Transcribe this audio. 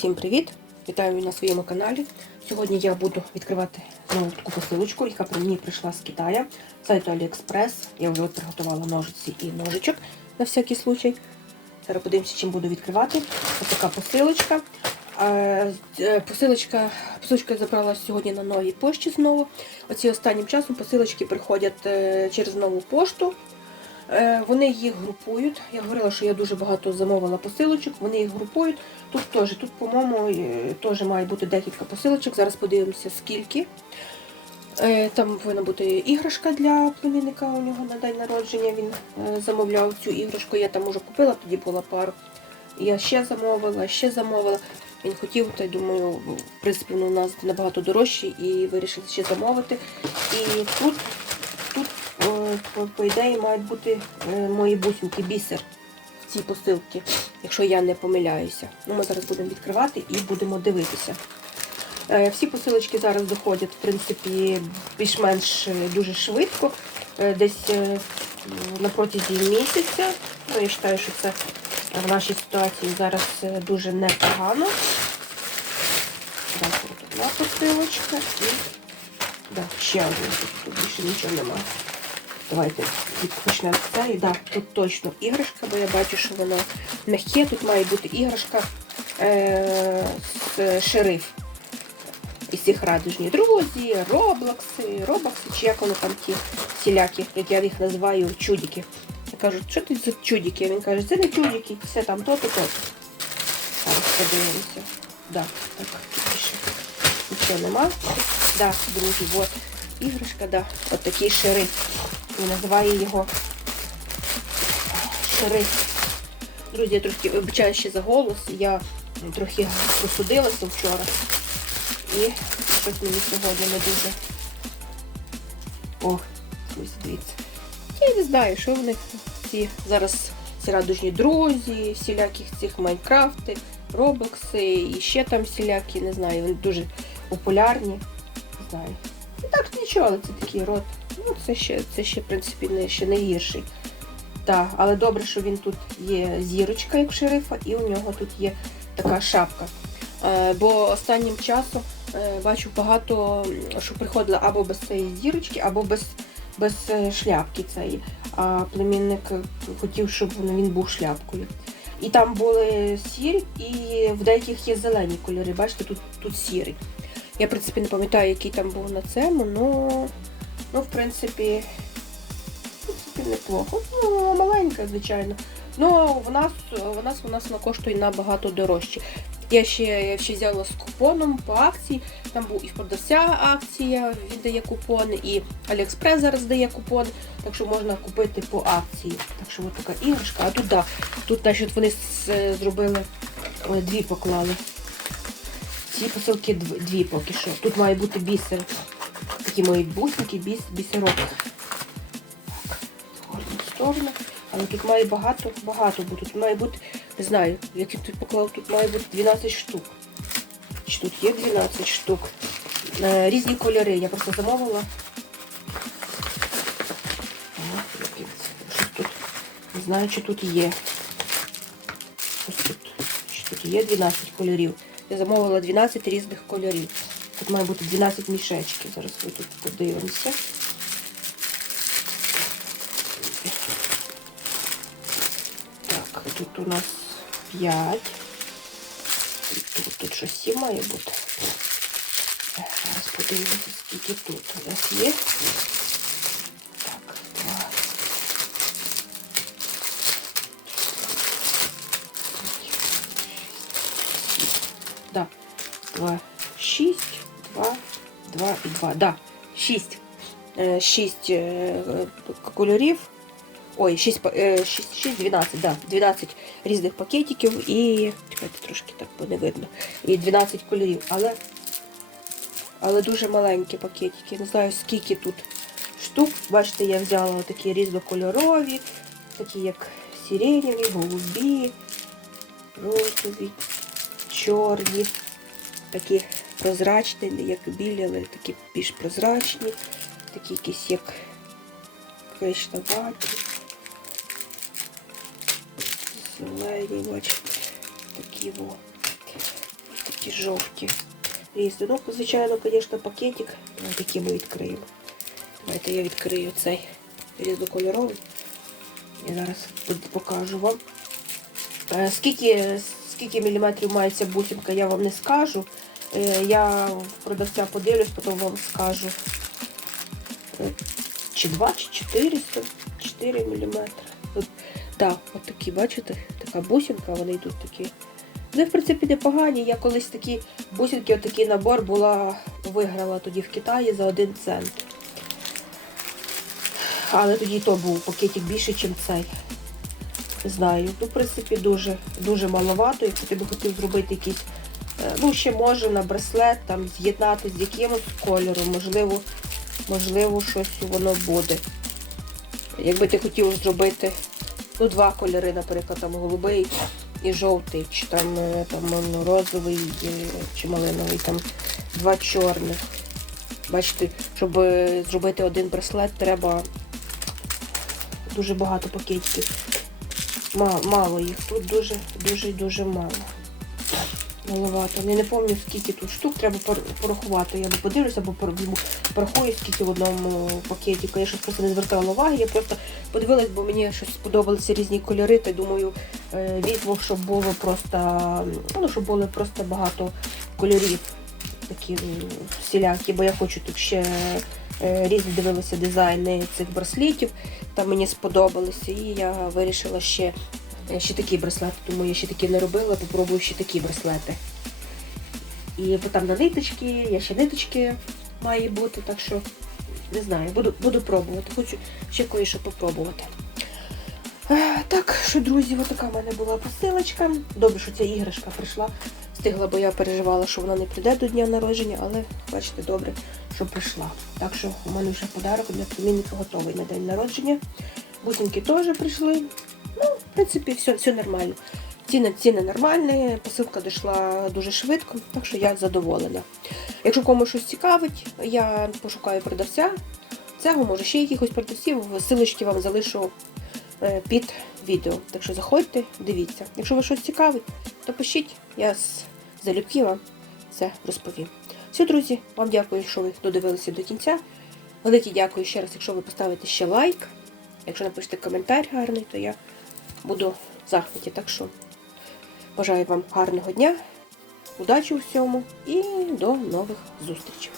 Усім привіт! Вітаю на своєму каналі. Сьогодні я буду відкривати знову таку посилочку, яка мені прийшла з Китаю, з сайту AliExpress. Я вже от приготувала ножиці і ножичок на всякий случай. Зараз подивимося, чим буду відкривати. Ось така посилочка. Е, Посилочка, посилочка забрала сьогодні на новій пошті знову. Оці останнім часом посилочки приходять е, через нову пошту. Е, Вони їх групують. Я говорила, що я дуже багато замовила посилочок, вони їх групують. Тут теж, тут, по-моєму, е, теж має бути декілька посилочок. Зараз подивимося, скільки. Е, Там повинна бути іграшка для племінника у нього на день народження. Він замовляв цю іграшку. Я там уже купила, тоді була пару. Я ще замовила, ще замовила. Він хотів, та й думаю, в принципі, ну, у нас набагато дорожче і вирішили ще замовити. І тут, по, по ідеї, мають бути е, мої бусинки бісер в цій посилці, якщо я не помиляюся. Ну, Ми зараз будемо відкривати і будемо дивитися. Е, Всі посилочки зараз доходять, в принципі, більш-менш е, дуже швидко, десь на протязі місяця. Ну, я вважаю, що це в нашій ситуації зараз дуже непогано. Так, от одна посилочка і да, ще одна. Тут більше нічого немає. Давайте почнемо з цієї. Да, тут точно іграшка, бо я бачу, що воно м'яке. Тут має бути іграшка е- з шериф. Із цих радужні друзі, роблокси, робокси, чи як вони там ті всілякі, як я їх називаю, чудики. Я кажу, що ти за чудики? Він каже, це не чудики, це там то-то, то. Зараз подивимося. Да, так, тут більше нічого нема. Да, друзі, от іграшка, да, от такий шериф. Він називає його шериф. Друзі, я трошки вибачаю ще за голос. Я трохи просудилася вчора. І щось мені сьогодні не дуже. О, ось дивіться. Я не знаю, що в них ці зараз ці радужні друзі, всіляких цих Майнкрафти, Роблокси і ще там всілякі, не знаю, вони дуже популярні. Не знаю. Ну так нічого, але це такий рот. Ну, це ще, це ще, в принципі, не, ще не гірший. Так, але добре, що він тут є зірочка, як шерифа, і у нього тут є така шапка. Е, Бо останнім часом е, бачу багато, що приходили або без цієї зірочки, або без, без е, шляпки цієї. А племінник хотів, щоб він був шляпкою. І там були сірі, і в деяких є зелені кольори. Бачите, тут, тут сірий. Я, в принципі, не пам'ятаю, який там був на цьому, ну, ну в принципі, в принципі, неплохо. Ну, маленька, звичайно. Ну, в нас, в нас, в нас вона коштує набагато дорожче. Я ще, я ще взяла з купоном по акції. Там був і в продавця акція, він дає купони, і Аліекспрес зараз дає купон, так що можна купити по акції. Так що от така іграшка. А тут, да, тут значить, вони зробили, ой, дві поклали. Ці посилки дві поки що. Тут має бути бісер. Такі мої бусинки, біс, бісерок. Сторону. Але тут має багато, багато бути. Тут має бути, не знаю, як тут поклав, тут має бути 12 штук. Чи тут є 12 штук. Е, різні кольори. Я просто замовила. Тут. Не знаю, чи тут є. Ось тут. Чи тут є 12 кольорів. Я замовила 12 різних кольорів. Має бути 12 мішечків. Зараз ми тут подивимося. Так, тут у нас 5. Тут, тут щось 7 має бути. Зараз подивимося, скільки тут у нас є. Так, два. Да. Два, шість, два, два і два. Да, шість. Е, Шість е, кольорів. Ой, 6, 6, 6, 12, да, 12 різних пакетиків і. Чекайте, трошки так не видно. І 12 кольорів. Але але дуже маленькі пакетики. Не знаю, скільки тут штук. Бачите, я взяла такі різнокольорові, такі як сиреневі, голубі, розові, чорні, такі прозрачні, як білі, але такі більш прозрачні, такі якісь як коричневаті. Зелені, бачите, такі во. такі жовті. Різні. Ну, звичайно, звісно, пакетик. Такий ми відкриємо. Давайте я відкрию цей різнокольоровий. І зараз покажу вам. Е, Скільки, скільки міліметрів має ця бусинка, я вам не скажу. Е, Я продавця подивлюсь, потім вам скажу. Е, Чи 2, чи 400, 4 міліметри. От, так, от такі, бачите, така бусинка, вони йдуть такі. Вони, в принципі, непогані. Я колись такі бусинки, отакий набор була, виграла тоді в Китаї за 1 цент. Але тоді то був пакетик більше, ніж цей. Не знаю. Ну, в принципі, дуже, дуже маловато. Якщо ти би хотів зробити якийсь, ну, ще може на браслет, там з'єднати з якимось кольором, можливо, можливо, щось воно буде. Якби ти хотів зробити ну, два кольори, наприклад, там голубий і жовтий, чи там, е, там розовий е, чи малиновий, там два чорних. Бачите, щоб е, зробити один браслет, треба дуже багато пакетиків. Ма- Мало їх. Тут дуже, дуже, дуже мало. Маловато. Я не пам'ятаю, скільки тут штук, треба порахувати. Я або подивлюся, або порахую, скільки в одному пакетику. Я щось просто не звертала уваги, я просто подивилась, бо мені щось сподобалися різні кольори, та думаю, е, візьму, щоб було просто, ну, щоб було просто багато кольорів такі всілякі, бо я хочу тут ще е, різні дивилися дизайни цих браслетів, там мені сподобалося, і я вирішила ще, ще такі браслети, тому я ще такі не робила, попробую ще такі браслети. І там на ниточки, я ще ниточки має бути, так що не знаю, буду, буду пробувати. Хочу ще кое-що попробувати. Е, Так, що, друзі, отака в мене була посилочка. Добре, що ця іграшка прийшла. Встигла, бо я переживала, що вона не прийде до дня народження, але бачите, добре, що прийшла. Так що у мене вже подарок для племінника готовий на день народження. Бусинки теж прийшли. В принципі, все, все нормально. Ціни, ціни нормальні, посилка дійшла дуже швидко, так що я задоволена. Якщо комусь щось цікавить, я пошукаю продавця. Цього, може, ще якихось продавців, силочки вам залишу е, під відео. Так що заходьте, дивіться. Якщо вас щось цікавить, то пишіть, я з залюбки вам це розповім. Все, друзі, вам дякую, що ви додивилися до кінця. Велике дякую ще раз, якщо ви поставите ще лайк. Якщо напишете коментар гарний, то я буду в захваті. Так що бажаю вам гарного дня, удачі у всьому і до нових зустрічей.